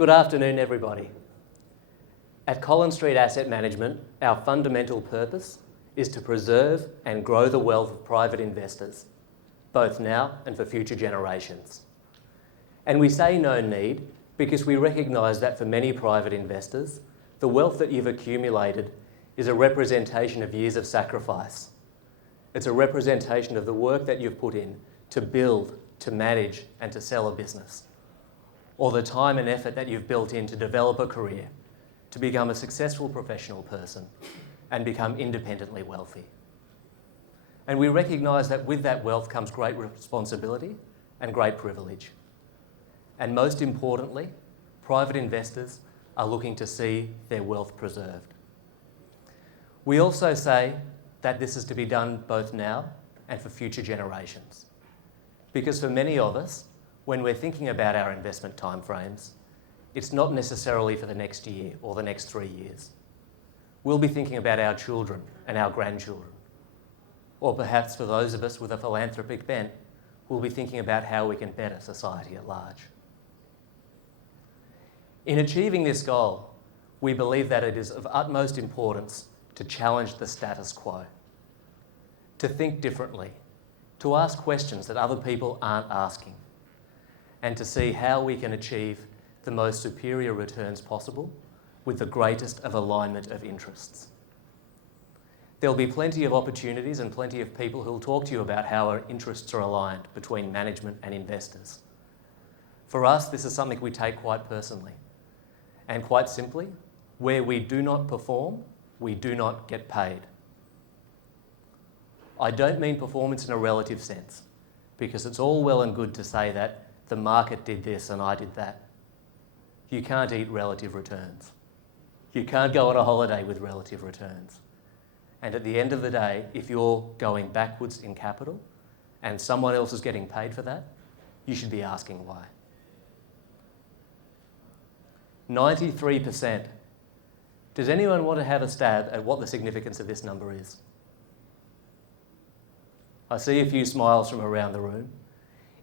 Good afternoon, everybody. At Collins Street Asset Management, our fundamental purpose is to preserve and grow the wealth of private investors, both now and for future generations. And we say no need because we recognise that for many private investors, the wealth that you've accumulated is a representation of years of sacrifice. It's a representation of the work that you've put in to build, to manage and to sell a business, or the time and effort that you've built in to develop a career, to become a successful professional person and become independently wealthy. And we recognise that with that wealth comes great responsibility and great privilege. And most importantly, private investors are looking to see their wealth preserved. We also say that this is to be done both now and for future generations. Because for many of us, when we're thinking about our investment timeframes, it's not necessarily for the next year or the next 3 years. We'll be thinking about our children and our grandchildren. Or perhaps for those of us with a philanthropic bent, we'll be thinking about how we can better society at large. In achieving this goal, we believe that it is of utmost importance to challenge the status quo, to think differently, to ask questions that other people aren't asking, and to see how we can achieve the most superior returns possible with the greatest of alignment of interests. There'll be plenty of opportunities and plenty of people who'll talk to you about how our interests are aligned between management and investors. For us, this is something we take quite personally. And quite simply, where we do not perform, we do not get paid. I don't mean performance in a relative sense, because it's all well and good to say that the market did this and I did that. You can't eat relative returns. You can't go on a holiday with relative returns. And at the end of the day, if you're going backwards in capital and someone else is getting paid for that, you should be asking why. 93%. Does anyone want to have a stab at what the significance of this number is? I see a few smiles from around the room.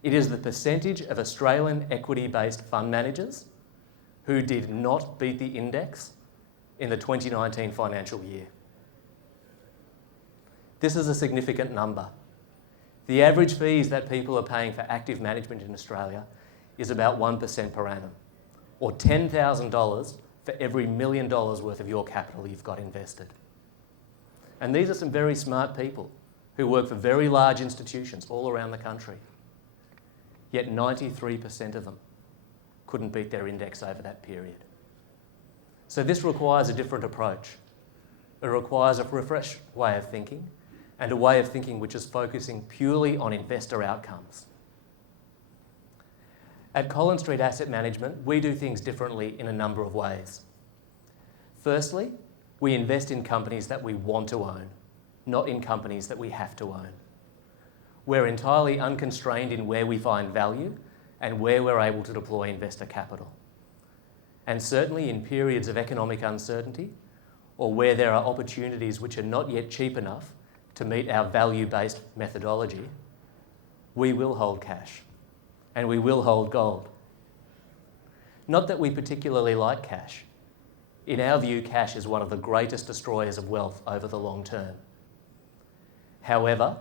It is the percentage of Australian equity-based fund managers who did not beat the index in the 2019 financial year. This is a significant number. The average fees that people are paying for active management in Australia is about 1% per annum, or $10,000 for every $1 million worth of your capital you've got invested. And these are some very smart people who work for very large institutions all around the country. Yet 93% of them couldn't beat their index over that period. So this requires a different approach. It requires a refreshed way of thinking and a way of thinking which is focusing purely on investor outcomes. At Collins Street Asset Management, we do things differently in a number of ways. Firstly, we invest in companies that we want to own, not in companies that we have to own. We're entirely unconstrained in where we find value and where we're able to deploy investor capital. And certainly in periods of economic uncertainty or where there are opportunities which are not yet cheap enough to meet our value-based methodology, we will hold cash and we will hold gold. Not that we particularly like cash. In our view, cash is one of the greatest destroyers of wealth over the long term. However,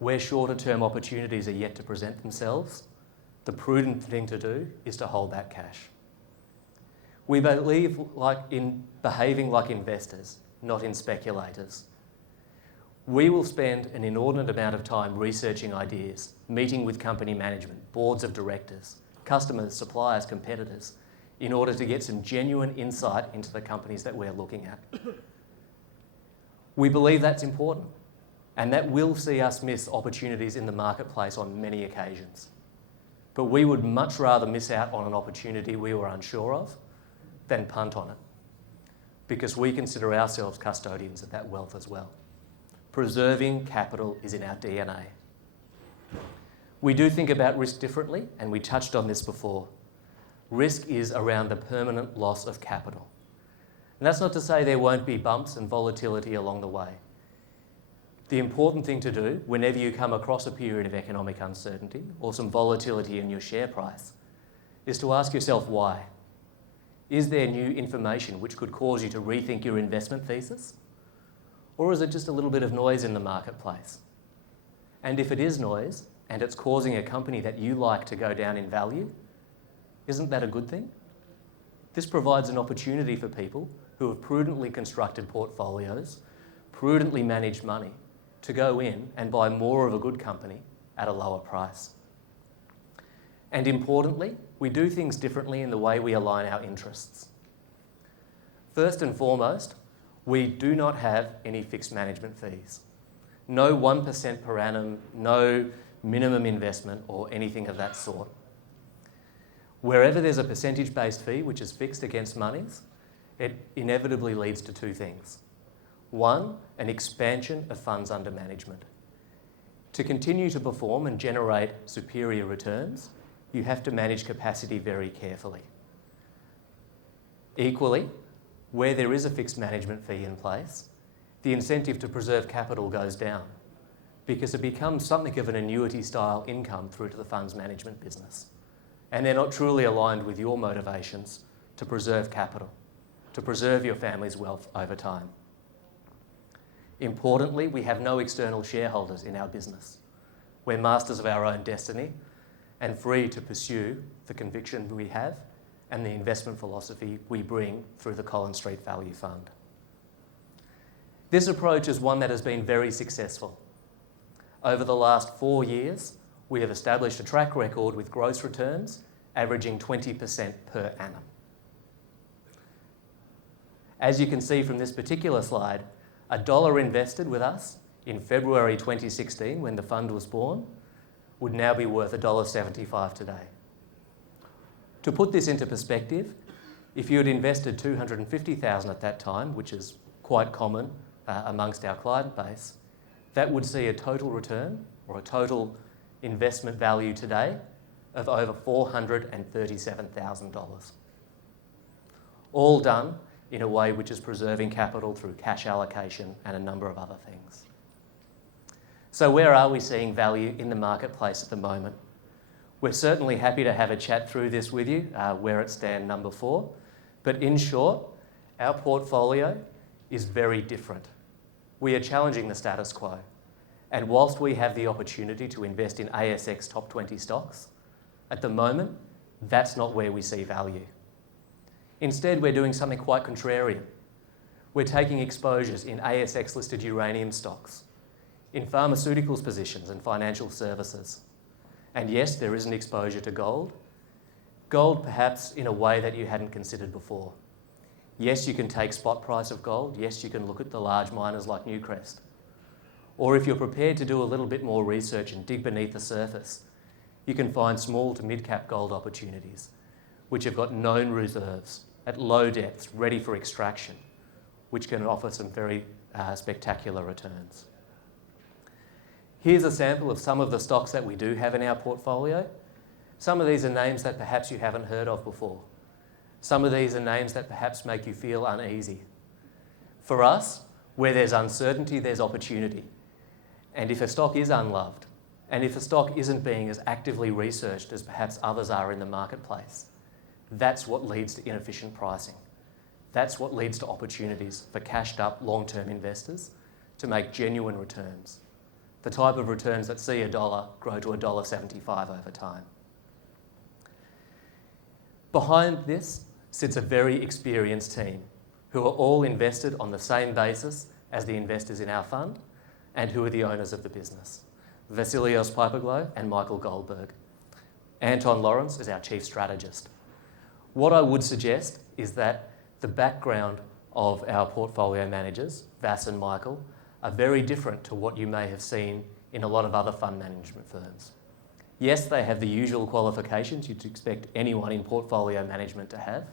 where shorter-term opportunities are yet to present themselves, the prudent thing to do is to hold that cash. We believe in behaving like investors, not in speculators. We will spend an inordinate amount of time researching ideas, meeting with company management, boards of directors, customers, suppliers, competitors, in order to get some genuine insight into the companies that we're looking at. We believe that's important, and that will see us miss opportunities in the marketplace on many occasions. But we would much rather miss out on an opportunity we were unsure of than punt on it, because we consider ourselves custodians of that wealth as well. Preserving capital is in our DNA. We do think about risk differently, and we touched on this before. Risk is around the permanent loss of capital. And that's not to say there won't be bumps and volatility along the way. The important thing to do whenever you come across a period of economic uncertainty or some volatility in your share price is to ask yourself why. Is there new information which could cause you to rethink your investment thesis? Or is it just a little bit of noise in the marketplace? And if it is noise, and it's causing a company that you like to go down in value, isn't that a good thing? This provides an opportunity for people who have prudently constructed portfolios, prudently managed money, to go in and buy more of a good company at a lower price. And importantly, we do things differently in the way we align our interests. First and foremost, we do not have any fixed management fees. No 1% per annum, no minimum investment or anything of that sort. Wherever there's a percentage-based fee which is fixed against monies, it inevitably leads to two things. One, an expansion of funds under management. To continue to perform and generate superior returns, you have to manage capacity very carefully. Equally, where there is a fixed management fee in place, the incentive to preserve capital goes down because it becomes something of an annuity-style income through to the funds management business. And they're not truly aligned with your motivations to preserve capital, to preserve your family's wealth over time. Importantly, we have no external shareholders in our business. We're masters of our own destiny and free to pursue the conviction we have and the investment philosophy we bring through the Collins Street Value Fund. This approach is one that has been very successful. Over the last 4 years, we have established a track record with gross returns averaging 20% per annum. As you can see from this particular slide, $1 invested with us in February 2016, when the fund was born, would now be worth $1.75 today. To put this into perspective, if you had invested $250,000 at that time, which is quite common amongst our client base, that would see a total return or a total investment value today of over $437,000. All done in a way which is preserving capital through cash allocation and a number of other things. So where are we seeing value in the marketplace at the moment? We're certainly happy to have a chat through this with you, where it stands number 4. But in short, our portfolio is very different. We are challenging the status quo. And whilst we have the opportunity to invest in ASX top 20 stocks, at the moment, that's not where we see value. Instead, we're doing something quite contrarian. We're taking exposures in ASX-listed uranium stocks, in pharmaceuticals positions and financial services. And yes, there is an exposure to gold. Gold perhaps in a way that you hadn't considered before. Yes, you can take spot price of gold. Yes, you can look at the large miners like Newcrest. Or if you're prepared to do a little bit more research and dig beneath the surface, you can find small to mid-cap gold opportunities, which have got known reserves at low depths, ready for extraction, which can offer some very spectacular returns. Here's a sample of some of the stocks that we do have in our portfolio. Some of these are names that perhaps you haven't heard of before. Some of these are names that perhaps make you feel uneasy. For us, where there's uncertainty, there's opportunity. And if a stock is unloved, and if a stock isn't being as actively researched as perhaps others are in the marketplace, that's what leads to inefficient pricing. That's what leads to opportunities for cashed up long-term investors to make genuine returns. The type of returns that see $1 grow to $1.75 over time. Behind this sits a very experienced team who are all invested on the same basis as the investors in our fund and who are the owners of the business. Vasilios Piperglo and Michael Goldberg. Anton Lawrence is our chief strategist. What I would suggest is that the background of our portfolio managers, Vas and Michael, are very different to what you may have seen in a lot of other fund management firms. Yes, they have the usual qualifications you'd expect anyone in portfolio management to have,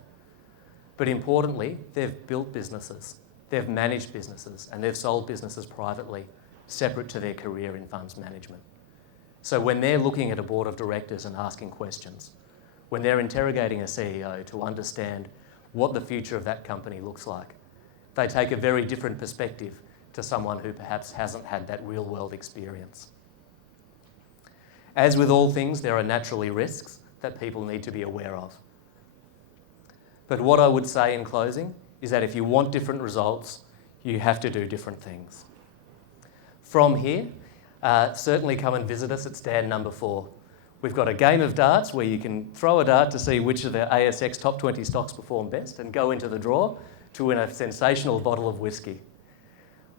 but importantly, they've built businesses, they've managed businesses, and they've sold businesses privately, separate to their career in funds management. So when they're looking at a board of directors and asking questions, when they're interrogating a CEO to understand what the future of that company looks like, they take a very different perspective to someone who perhaps hasn't had that real-world experience. As with all things, there are naturally risks that people need to be aware of. But what I would say in closing is that if you want different results, you have to do different things. From here, certainly come and visit us at stand number 4. We've got a game of darts where you can throw a dart to see which of the ASX top 20 stocks perform best and go into the draw to win a sensational bottle of whiskey.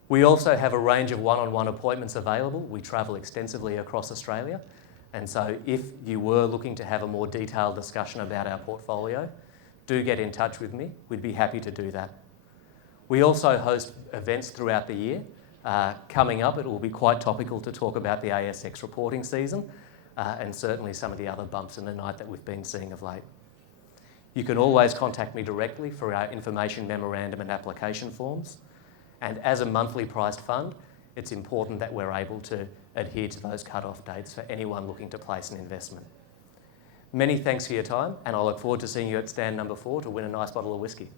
We also have a range of one-on-one appointments available. We travel extensively across Australia, and so if you were looking to have a more detailed discussion about our portfolio, do get in touch with me. We'd be happy to do that. We also host events throughout the year. Coming up, it will be quite topical to talk about the ASX reporting season and certainly some of the other bumps in the night that we've been seeing of late. You can always contact me directly for our information memorandum and application forms. And as a monthly priced fund, it's important that we're able to adhere to those cut-off dates for anyone looking to place an investment. Many thanks for your time, and I look forward to seeing you at stand number 4 to win a nice bottle of whiskey.